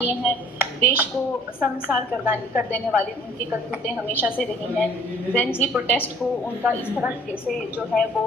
ये हैं, देश को शर्मसार कर देने वाली उनकी करतूतें हमेशा से रही हैं। जेन ज़ी प्रोटेस्ट को उनका इस तरह से जो है वो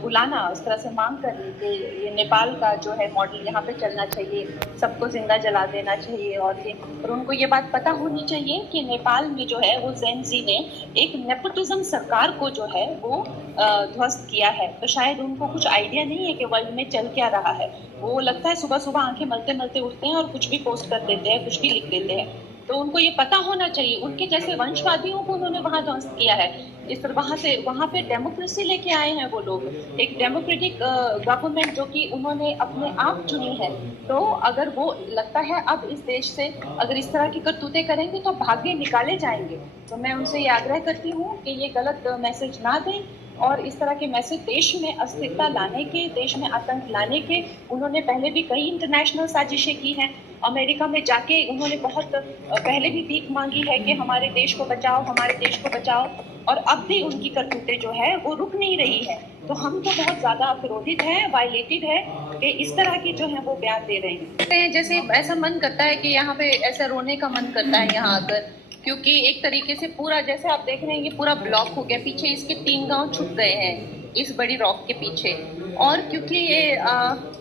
बुलाना, उस तरह से मांग करनी कि ये नेपाल का जो है मॉडल यहाँ पे चलना चाहिए, सबको जिंदा जला देना चाहिए। और उनको ये बात पता होनी चाहिए कि नेपाल में जो है वो जेन ज़ी ने एक नेपोटिज्म सरकार को जो है वो ध्वस्त किया है। तो शायद उनको कुछ आइडिया नहीं है कि वर्ल्ड में चल क्या रहा है। वो लगता है सुबह सुबह आंखें मलते मलते उठते हैं और कुछ भी पोस्ट कर देते हैं, कुछ भी लिख देते हैं। तो उनको ये पता होना चाहिए, उनके जैसे वंशवादियों को उन्होंने वहां ध्वस्त किया है। इस पर वहां पे डेमोक्रेसी लेके आए हैं वो लोग, एक डेमोक्रेटिक गवर्नमेंट जो कि उन्होंने अपने आप चुनी है। तो अगर वो लगता है अब इस देश से अगर इस तरह की करतूतें करेंगे तो भाग्य निकाले जाएंगे। तो मैं उनसे ये आग्रह करती हूँ कि ये गलत मैसेज ना दें और इस तरह के मैसेज देश में अस्थिरता लाने के, देश में आतंक लाने के उन्होंने पहले भी कई इंटरनेशनल साजिशें की हैं। अमेरिका में जाके उन्होंने बहुत पहले भी भीख मांगी है कि हमारे देश को बचाओ, हमारे देश को बचाओ, और अब भी उनकी करतूतें जो है वो रुक नहीं रही है। तो हम तो बहुत ज्यादा क्रोधित हैं, वायलेटेड है कि इस तरह की जो है वो बयान दे रहे हैं। जैसे ऐसा मन करता है कि यहाँ पे ऐसा रोने का मन करता है यहाँ आकर, क्योंकि एक तरीके से पूरा जैसे आप देख रहे हैं ये पूरा ब्लॉक हो गया, पीछे इसके 3 गांव छुप गए हैं इस बड़ी रॉक के पीछे। और क्योंकि ये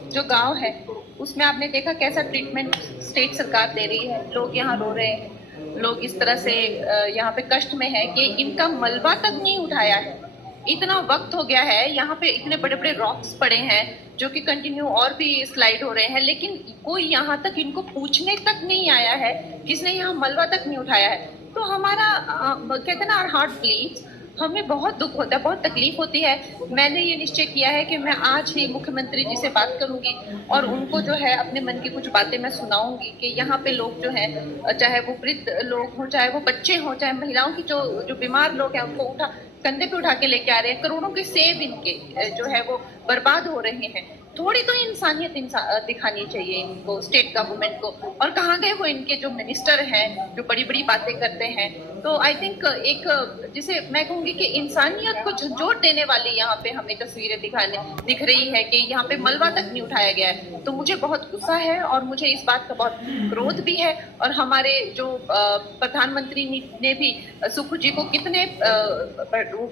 जो गांव है उसमें आपने देखा कैसा ट्रीटमेंट स्टेट सरकार दे रही है, लोग यहाँ रो रहे हैं, लोग इस तरह से यहाँ पे कष्ट में है कि इनका मलबा तक नहीं उठाया है। इतना वक्त हो गया है, यहाँ पे इतने बड़े बड़े रॉक्स पड़े हैं जो कि कंटिन्यू और भी स्लाइड हो रहे हैं, लेकिन कोई यहाँ तक इनको पूछने तक नहीं आया है, किसने यहाँ मलबा तक नहीं उठाया है। तो हमारा कहते हैं ना, हार्ट ब्लीड्स, हमें बहुत दुख होता है, बहुत तकलीफ होती है। मैंने ये निश्चय किया है कि मैं आज ही मुख्यमंत्री जी से बात करूंगी और उनको जो है अपने मन की कुछ बातें मैं सुनाऊंगी कि यहाँ पे लोग जो है, चाहे वो वृद्ध लोग हों, चाहे वो बच्चे हों, चाहे महिलाओं की जो बीमार लोग हैं उनको कंधे पे उठा के लेके आ रहे हैं, करोड़ों के सेब इनके जो है वो बर्बाद हो रहे हैं। थोड़ी तो इंसानियत दिखानी चाहिए इनको, स्टेट गवर्नमेंट को। और कहाँ गए वो इनके जो मिनिस्टर हैं जो बड़ी बड़ी बातें करते हैं। तो आई थिंक एक जिसे मैं कहूंगी कि इंसानियत को झंझोर देने वाली यहाँ पे हमें तस्वीरें दिख रही है कि यहाँ पे मलबा तक नहीं उठाया गया है। तो मुझे बहुत गुस्सा है और मुझे इस बात का बहुत क्रोध भी है। और हमारे जो प्रधानमंत्री ने भी सुखू जी को कितने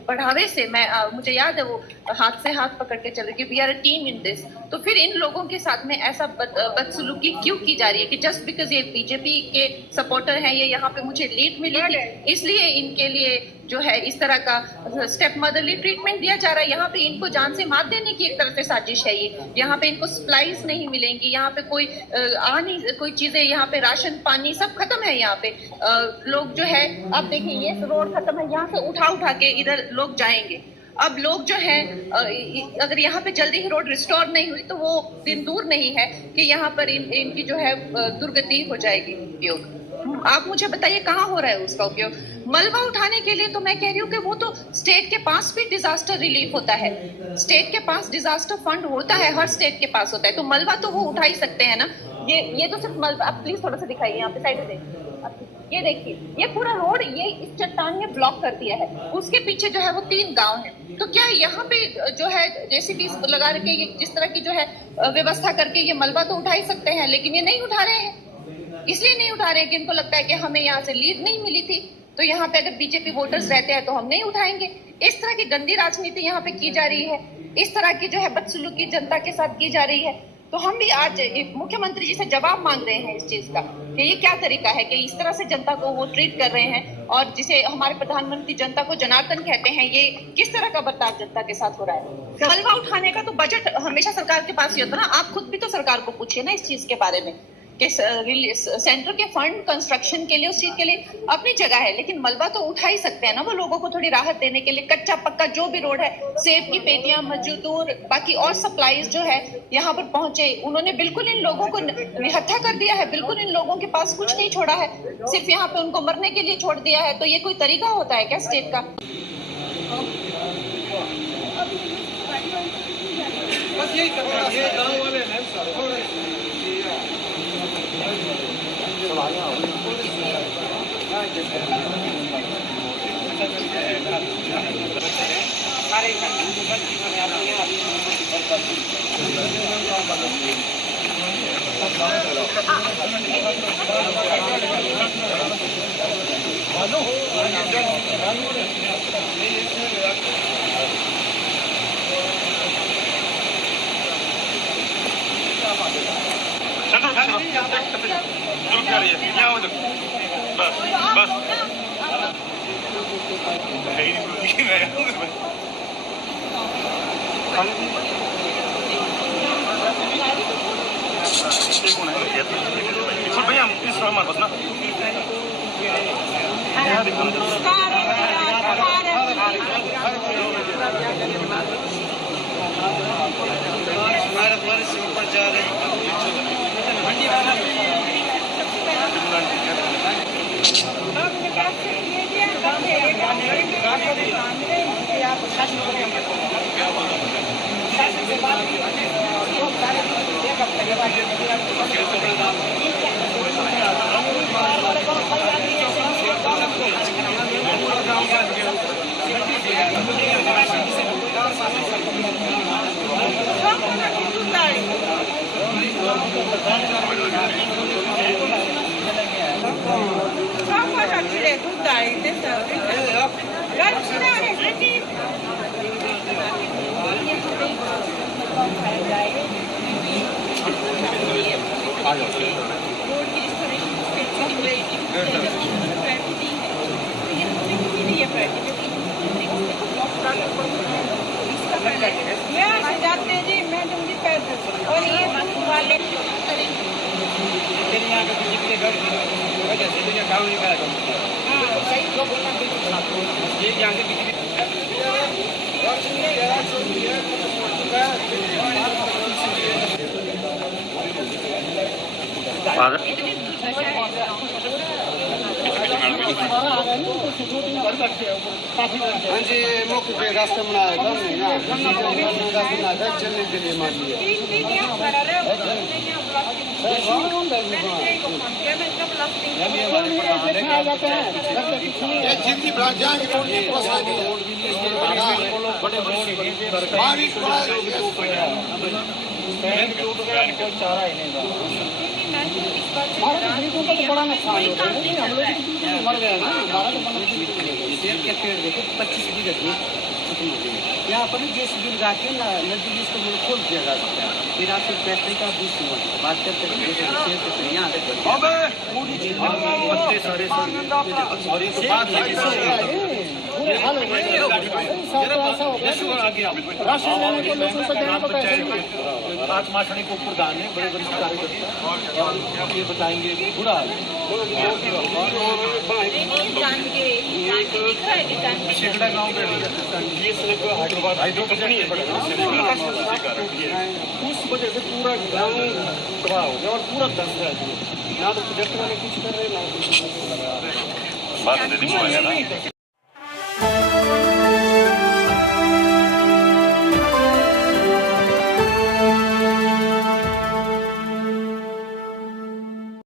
बढ़ावे से, मुझे याद है वो हाथ से हाथ पकड़ के चल रही, we are a team in this. तो फिर इन लोगों के साथ में ऐसा बदसलूकी क्यों की जा रही है कि जस्ट बिकॉज ये बीजेपी के सपोर्टर हैं, ये यहाँ पे मुझे लीड मिली थी इसलिए इनके लिए जो है इस तरह का स्टेप मदरली ट्रीटमेंट दिया जा रहा है। यहाँ पे इनको जान से मार देने की एक तरह से साजिश है ये। यहाँ पे इनको सप्लाईज नहीं मिलेंगी, यहाँ पे कोई चीजें, यहाँ पे राशन पानी सब खत्म है। यहाँ पे लोग जो है, आप देखिए ये रोड खत्म है, यहाँ से उठा के इधर लोग जाएंगे। अब लोग जो है, अगर यहाँ पे जल्दी ही रोड रिस्टोर नहीं हुई तो वो दिन दूर नहीं है कि यहाँ पर इनकी जो है दुर्गति हो जाएगी। उपयोग आप मुझे बताइए कहाँ हो रहा है उसका उपयोग? मलबा उठाने के लिए तो मैं कह रही हूँ कि वो तो स्टेट के पास भी डिजास्टर रिलीफ होता है, स्टेट के पास डिजास्टर फंड होता है, हर स्टेट के पास होता है। तो मलबा तो वो उठा ही सकते हैं ना। ये तो सिर्फ मलबा, आप प्लीज थोड़ा सा दिखाइए, यहाँ पे साइड में ये देखिए, ये पूरा रोड ये इस चट्टान ने ब्लॉक कर दिया है, उसके पीछे जो है वो 3 गांव हैं। तो क्या यहाँ पे जो है जेसीबी लगा रखे, ये जिस तरह की जो है व्यवस्था करके ये मलबा तो उठा ही सकते हैं, लेकिन ये नहीं उठा रहे हैं। इसलिए नहीं उठा रहे हैं कि इनको लगता है कि हमें यहाँ से लीड नहीं मिली थी, तो यहाँ पे अगर बीजेपी वोटर्स रहते हैं तो हम नहीं उठाएंगे। इस तरह की गंदी राजनीति यहाँ पे की जा रही है, इस तरह की जो है बदसलूकी जनता के साथ की जा रही है। तो हम भी आज मुख्यमंत्री जी से जवाब मांग रहे हैं इस चीज का कि ये क्या तरीका है कि इस तरह से जनता को वो ट्रीट कर रहे हैं, और जिसे हमारे प्रधानमंत्री जनता को जनार्दन कहते हैं, ये किस तरह का बर्ताव जनता के साथ हो रहा है। मलबा उठाने का तो बजट हमेशा सरकार के पास ही होता है ना। आप खुद भी तो सरकार को पूछिए ना इस चीज के बारे में कि सेंटर के फंड कंस्ट्रक्शन के लिए, उस चीज के लिए अपनी जगह है, लेकिन मलबा तो उठा ही सकते हैं ना वो, लोगों को थोड़ी राहत देने के लिए। कच्चा पक्का जो भी रोड है, सेब की पेटियां, मजदूर, बाकी और सप्लाईज जो है यहाँ पर पहुंचे, उन्होंने बिल्कुल इन लोगों को निहत्था कर दिया है, बिल्कुल इन लोगों के पास कुछ नहीं छोड़ा है, सिर्फ यहाँ पे उनको मरने के लिए छोड़ दिया है। तो ये कोई तरीका होता है क्या स्टेट का? बस यही गाँव वाले सारे भैया इस मत बस ना से ऊपर जा रहे जाते जी मैं जल्दी पैदल और ये वाले हाँ जी मुख्य पे रास्ता बनाया चलने के लिए मान लिया चारा ही नहीं बड़ा नुकसान होता है हम लोग मर गए ना 12 के पेड़ देखो 25 बीघा यहाँ पर JCB लगा के ना नजदीक इसको खोल दिया जा सकता है फिर आप फैक्ट्री का दूसरी बात करते हैं यहाँ पूरी चीज और एक बात है राशन लेने को लोगों से देना पड़ता है आज माछड़ी को प्रधान है बड़े बड़े कार्यकर्ता और ये बताएंगे बुरा हाल गाँव में उस वजह से पूरा गाँव तबाह हो गया और पूरा दस रहा है ना तो प्रोजेक्ट वाले कुछ कर रहे ना